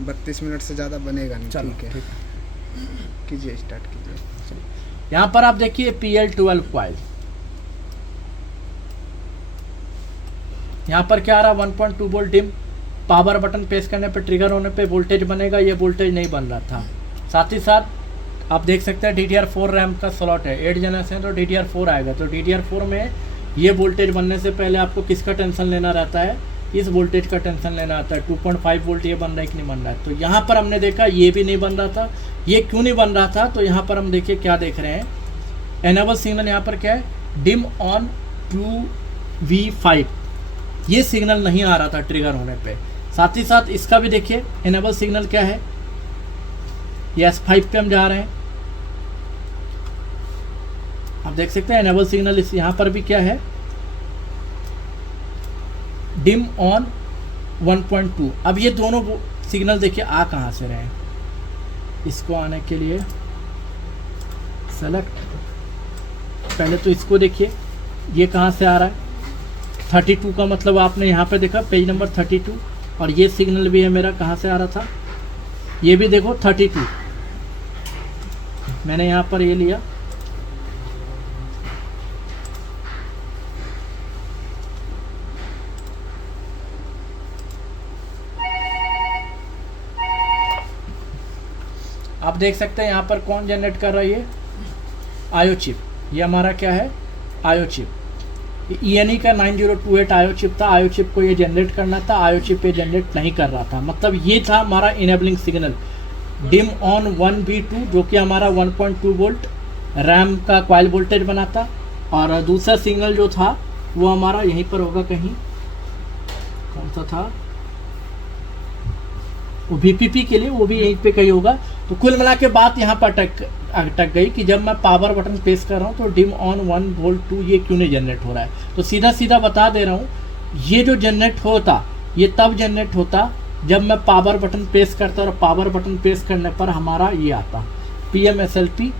32 minute से ज़्यादा बनेगा नहीं। चलो ठीक है, कीजिए, स्टार्ट कीजिए। यहाँ पर आप देखिए PL12 कॉइल, यहाँ पर क्या आ रहा है 1.2 volt dim, power button press करने पे ट्रिगर होने पे वोल्टेज बनेगा, ये वोल्टेज नहीं बन रहा था। साथ ही साथ आप देख सकते हैं DDR4 रैम का स्लॉट है, 8 जनरेशन तो DDR4 आएगा, तो DDR4 में ये वोल्टेज बनने से पहले आपको किसका टेंशन लेना रहता है, इस वोल्टेज का टेंशन लेना आता है 2.5 वोल्ट ये बन रहा है कि नहीं बन रहा है। तो यहाँ पर हमने देखा ये भी नहीं बन रहा था। ये क्यों नहीं बन रहा था, तो यहाँ पर हम देखिए क्या देख रहे हैं, एनेबल सिग्नल यहाँ पर क्या है, डिम ऑन 2V5, ये सिग्नल नहीं आ रहा था ट्रिगर होने पे। साथ ही साथ इसका भी देखिए एनेबल सिग्नल क्या है, ये S5 पे हम जा रहे हैं, आप देख सकते हैं एनेबल सिग्नल इस यहाँ पर भी क्या है, डिम ऑन 1.2। अब ये दोनों सिग्नल देखिए आ कहाँ से रहे हैं, इसको आने के लिए सेलेक्ट, पहले तो इसको देखिए ये कहाँ से आ रहा है 32 का मतलब आपने यहाँ पे देखा पेज नंबर 32, और ये सिग्नल भी है मेरा कहाँ से आ रहा था, ये भी देखो 32, मैंने यहाँ पर ये लिया, आप देख सकते हैं यहाँ पर कौन जनरेट कर रहा है, ये आयो चिप, ये हमारा क्या है आयो चिप, ENE का 9028 आयो चिप था, आयो चिप को ये जनरेट करना था, आयो चिप ये जनरेट नहीं कर रहा था, मतलब ये था हमारा enabling signal dim on 1V2 जो कि हमारा 1.2 वोल्ट रैम का कॉइल वोल्टेज बनाता, और दूसरा सिग्नल जो था वो हमारा यहीं पर होगा कहीं, कौन सा था वो VPP के लिए, वो भी यहीं पे कहीं होगा। तो कुल मिला के बात यहाँ पर अटक गई कि जब मैं पावर बटन प्रेस कर रहा हूँ तो डिम ऑन 1 वोल्ट 2 ये क्यों नहीं जनरेट हो रहा है। तो सीधा सीधा बता दे रहा हूँ, ये जो जनरेट होता ये तब जनरेट होता जब मैं पावर बटन प्रेस करता, और पावर बटन प्रेस करने पर हमारा ये आता PMSLP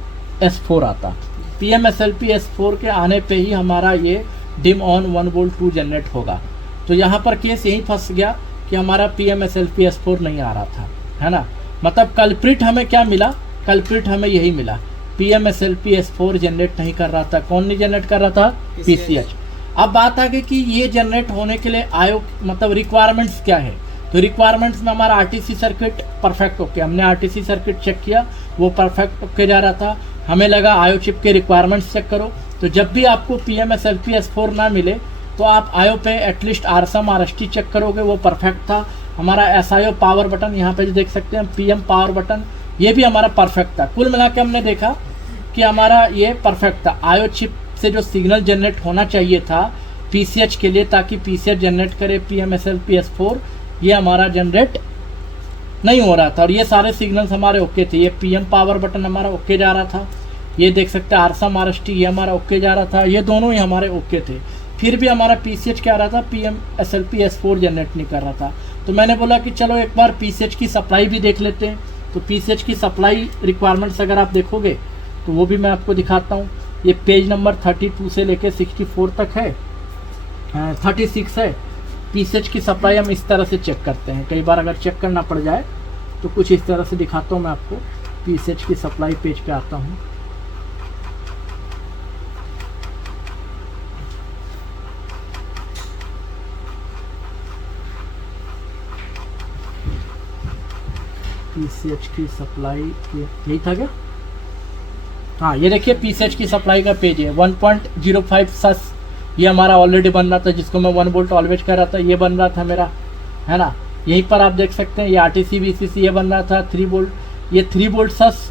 S4 आता, PMSLP S4 के आने पे ही हमारा ये डिम ऑन 1 वोल्ट 2 जनरेट होगा। तो यहाँ पर केस यही फंस गया कि हमारा PMSLP S4 नहीं आ रहा था, है ना, मतलब कल्प्रिट हमें क्या मिला, कल्प्रिट हमें यही मिला, PMSLP S4 जनरेट नहीं कर रहा था। कौन नहीं जनरेट कर रहा था, PCH। अब बात आ गई कि ये जनरेट होने के लिए आयो मतलब रिक्वायरमेंट्स क्या है, तो रिक्वायरमेंट्स में हमारा RTC सर्किट परफेक्ट ओके, हमने RTC सर्किट चेक किया वो परफेक्ट ओके जा रहा था, हमें लगा आयो चिप के रिक्वायरमेंट्स चेक करो। तो जब भी आपको PMSLP S4 ना मिले तो आप आयो पे एटलीस्ट RSUM RST चेक करोगे, वो परफेक्ट था। हमारा SIO पावर बटन यहाँ पे जो देख सकते हैं PM पावर बटन, ये भी हमारा परफेक्ट था। कुल मिला के हमने देखा कि हमारा ये परफेक्ट था। आयो चिप से जो सिग्नल जनरेट होना चाहिए था PCH के लिए, ताकि PCH जनरेट करे PMSLP S4, ये हमारा जनरेट नहीं हो रहा था, और ये सारे सिग्नल्स हमारे ओके थे। ये PM पावर बटन हमारा ओके जा रहा था, ये देख सकते हैं RSUM RST ये हमारा ओके जा रहा था, ये दोनों ही हमारे ओके थे। फिर भी हमारा PCH क्या आ रहा था, PMSLP S4 जनरेट नहीं कर रहा था। तो मैंने बोला कि चलो एक बार PCH की सप्लाई भी देख लेते हैं। तो PCH की सप्लाई रिक्वायरमेंट्स अगर आप देखोगे तो वो भी मैं आपको दिखाता हूँ। ये पेज नंबर 32 से लेके 64 तक है, 36 है। PCH की सप्लाई हम इस तरह से चेक करते हैं, कई बार अगर चेक करना पड़ जाए तो कुछ इस तरह से दिखाता हूँ मैं आपको। PCH की सप्लाई पेज पे आता हूँ, PCH की सप्लाई यही था क्या, हाँ ये देखिए PCH की सप्लाई का पेज है। 1.05 सस ये हमारा ऑलरेडी बन रहा था, जिसको मैं 1 वोल्ट ऑलवेज कर रहा था, ये बन रहा था मेरा, है ना। यहीं पर आप देख सकते हैं ये RTC VCC ये बन रहा था 3 वोल्ट, ये 3 वोल्ट सस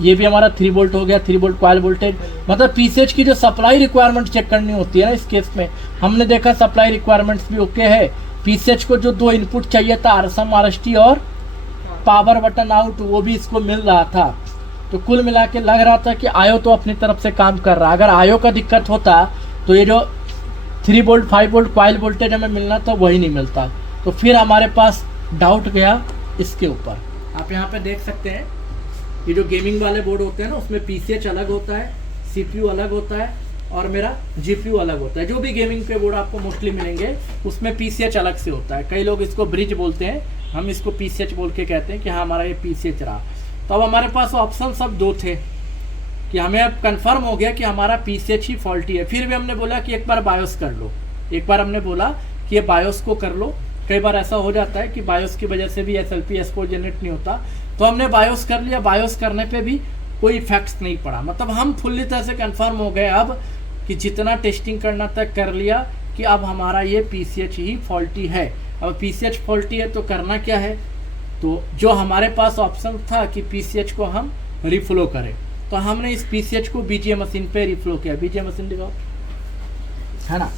ये भी हमारा 3 वोल्ट हो गया, 3 वोल्ट कॉइल वोल्टेज। मतलब PCH की जो सप्लाई रिक्वायरमेंट चेक करनी होती है ना, इस केस में हमने देखा सप्लाई रिक्वायरमेंट्स भी ओके है। PCH को जो 2 इनपुट चाहिए था RSUM RST और पावर बटन आउट, वो भी इसको मिल रहा था। तो कुल मिला के लग रहा था कि आयो तो अपनी तरफ से काम कर रहा। अगर आयो का दिक्कत होता तो ये जो 3 वोल्ट 5 वोल्ट कॉइल वोल्टेज हमें मिलना था वही नहीं मिलता। तो फिर हमारे पास डाउट गया इसके ऊपर। आप यहाँ पे देख सकते हैं ये जो गेमिंग वाले बोर्ड होते हैं ना, उसमें PCH अलग होता है, CPU अलग होता है और मेरा GPU अलग होता है। जो भी गेमिंग के बोर्ड आपको मोस्टली मिलेंगे उसमें PCH अलग से होता है। कई लोग इसको ब्रिज बोलते हैं, हम इसको PCH बोल के कहते हैं कि हाँ हमारा ये PCH रहा। तो अब हमारे पास ऑप्शन सब 2 थे कि हमें अब कंफर्म हो गया कि हमारा PCH ही फॉल्टी है। फिर भी हमने बोला कि एक बार बायोस कर लो, एक बार हमने बोला कि ये बायोस को कर लो। कई बार ऐसा हो जाता है कि बायोस की वजह से भी SLP S4 जनरेट नहीं होता, तो हमने बायोस कर लिया। बायोस करने पे भी कोई इफेक्ट्स नहीं पड़ा, मतलब हम फुल्ली तरह से कंफर्म हो गए अब कि जितना टेस्टिंग करना था कर लिया कि अब हमारा ये PCH ही फॉल्टी है। अब PCH फॉल्टी है तो करना क्या है, तो जो हमारे पास ऑप्शन था कि PCH को हम रिफ्लो करें, तो हमने इस PCH को BGA मशीन पे रिफ्लो किया। BGA मशीन दिखाओ, है ना।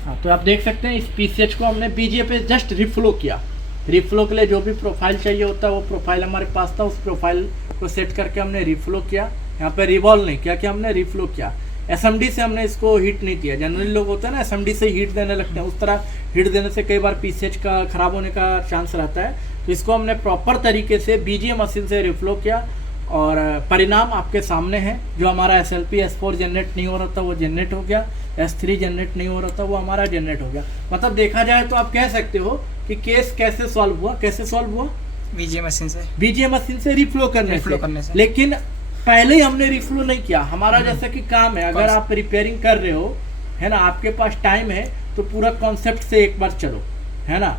हाँ, तो आप देख सकते हैं इस PCH को हमने BGA पे जस्ट रिफ्लो किया। रिफ्लो के लिए जो भी प्रोफाइल चाहिए होता है वो प्रोफाइल हमारे पास था, उस प्रोफाइल को सेट करके हमने रिफ्लो किया। यहाँ पे रिवॉल्व नहीं किया कि हमने रिफ्लो किया। SMD से हमने इसको हीट नहीं किया। जनरली लोग होते हैं ना SMD से हीट देने लगते हैं, उस तरह हीट देने से कई बार PCH का खराब होने का चांस रहता है। तो इसको हमने प्रॉपर तरीके से BGA मशीन से रिफ्लो किया और परिणाम आपके सामने है। जो हमारा SLP S4 जनरेट नहीं हो रहा था वो जनरेट हो गया, S3 जनरेट नहीं हो रहा था वो हमारा जनरेट हो गया। मतलब देखा जाए तो आप कह सकते हो कि केस कैसे सॉल्व हुआ, कैसे सॉल्व हुआ, BGA मशीन से, BGA मशीन से रिफ्लो करने से। लेकिन पहले ही हमने रिफ्लो नहीं किया। हमारा जैसा कि काम है, अगर आप रिपेयरिंग कर रहे हो, है ना, आपके पास टाइम है तो पूरा कॉन्सेप्ट से एक बार चलो, है ना।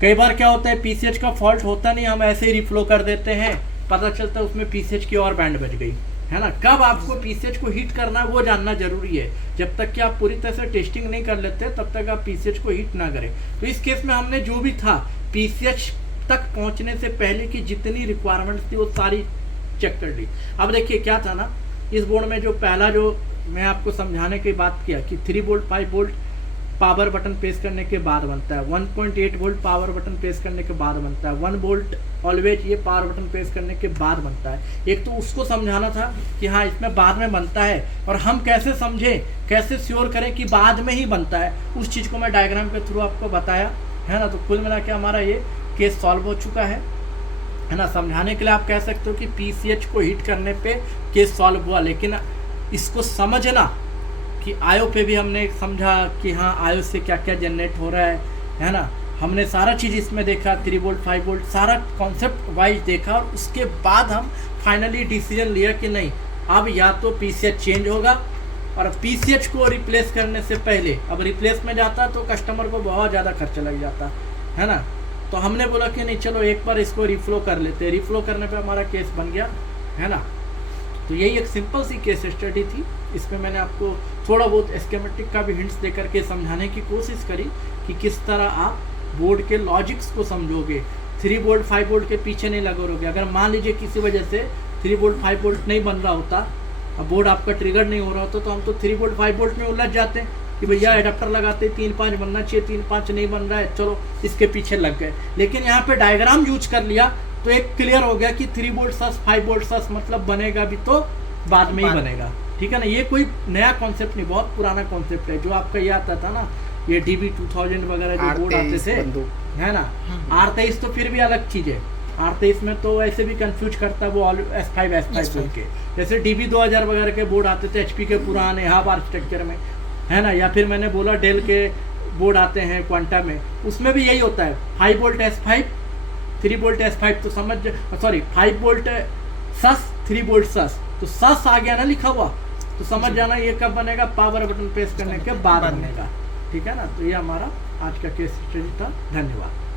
कई बार क्या होता है PCH का फॉल्ट होता नहीं, हम ऐसे ही रिफ्लो कर देते हैं, पता चलता है उसमें PCH की और बैंड बच गई, है ना। कब आपको PCH को हीट करना है वो जानना जरूरी है। जब तक कि आप पूरी तरह से टेस्टिंग नहीं कर लेते तब तक आप PCH को हीट ना करें। तो इस केस में हमने जो भी था PCH तक पहुंचने से पहले की जितनी रिक्वायरमेंट्स थी वो सारी चेक कर ली। अब देखिए क्या था ना, इस बोर्ड में जो पहला जो मैं आपको समझाने की बात किया कि 3 volt 5 volt power button press करने के बाद बनता है, 1.8 वोल्ट पावर बटन प्रेस करने के बाद बनता है, 1 वोल्ट ऑलवेज ये पावर बटन प्रेस करने के बाद बनता है। एक तो उसको समझाना था कि हाँ इसमें बाद में बनता है, और हम कैसे समझें, कैसे श्योर करें कि बाद में ही बनता है, उस चीज़ को मैं डायग्राम के थ्रू आपको बताया, है ना। तो कुल मिला के हमारा ये केस सॉल्व हो चुका है ना। समझाने के लिए आप कह सकते हो कि PCH को हीट करने पे केस सॉल्व हुआ, लेकिन इसको समझना कि आयो पे भी हमने समझा कि हाँ आयो से क्या क्या जनरेट हो रहा है ना। हमने सारा चीज़ इसमें देखा, 3 वोल्ट 5 वोल्ट सारा कॉन्सेप्ट वाइज देखा, और उसके बाद हम फाइनली डिसीजन लिया कि नहीं अब या तो PCH चेंज होगा, और PCH को रिप्लेस करने से पहले, अब रिप्लेस में जाता तो कस्टमर को बहुत ज़्यादा खर्चा लग जाता, है ना। तो हमने बोला कि नहीं चलो एक बार इसको रिफ्लो कर लेते हैं। रिफ्लो करने पे हमारा केस बन गया, है ना। तो यही एक सिंपल सी केस स्टडी थी। इसमें मैंने आपको थोड़ा बहुत एस्केमेटिक का भी हिंट्स देकर के समझाने की कोशिश करी कि किस तरह आप बोर्ड के लॉजिक्स को समझोगे। 3 वोल्ट 5 वोल्ट के पीछे नहीं लगोगे। अगर मान लीजिए किसी वजह से 3 वोल्ट 5 वोल्ट नहीं बन रहा होता, अब बोर्ड आपका ट्रिगर नहीं हो रहा होता, तो हम तो 3 वोल्ट 5 वोल्ट में उलझ जाते हैं कि भैया एडाप्टर लगाते 3-5 बनना चाहिए, 3-5 नहीं बन रहा है, चलो इसके पीछे लग गए। लेकिन यहाँ पे डायग्राम यूज कर लिया तो एक क्लियर हो गया कि 3 वोल्ट सस 5 वोल्ट सस मतलब बनेगा भी तो बाद में ही बनेगा, ठीक है ना। ये कोई नया कॉन्सेप्ट नहीं, बहुत पुराना कॉन्सेप्ट है। जो आपका ये आता था ना, ये DB 2000 वगैरह जो बोर्ड आते थे, है ना। R23 तो फिर भी अलग चीज़ है। R23 में तो ऐसे भी कंफ्यूज करता वो S5 बोल के, जैसे DB 2000 वगैरह के बोर्ड आते थे HP के पुराने हब आर्किटेक्चर में, है ना। या फिर मैंने बोला डेल के बोर्ड आते हैं क्वांटा में, उसमें भी यही होता है 5 वोल्ट S5 3 वोल्ट S5, तो समझ, सॉरी 5 वोल्ट सस 3 वोल्ट सस, तो सस आ गया ना लिखा हुआ, तो समझ जाना ये कब बनेगा, पावर बटन प्रेस करने के बाद बनेगा, ठीक है ना। तो ये हमारा आज का केस स्टडी था। धन्यवाद।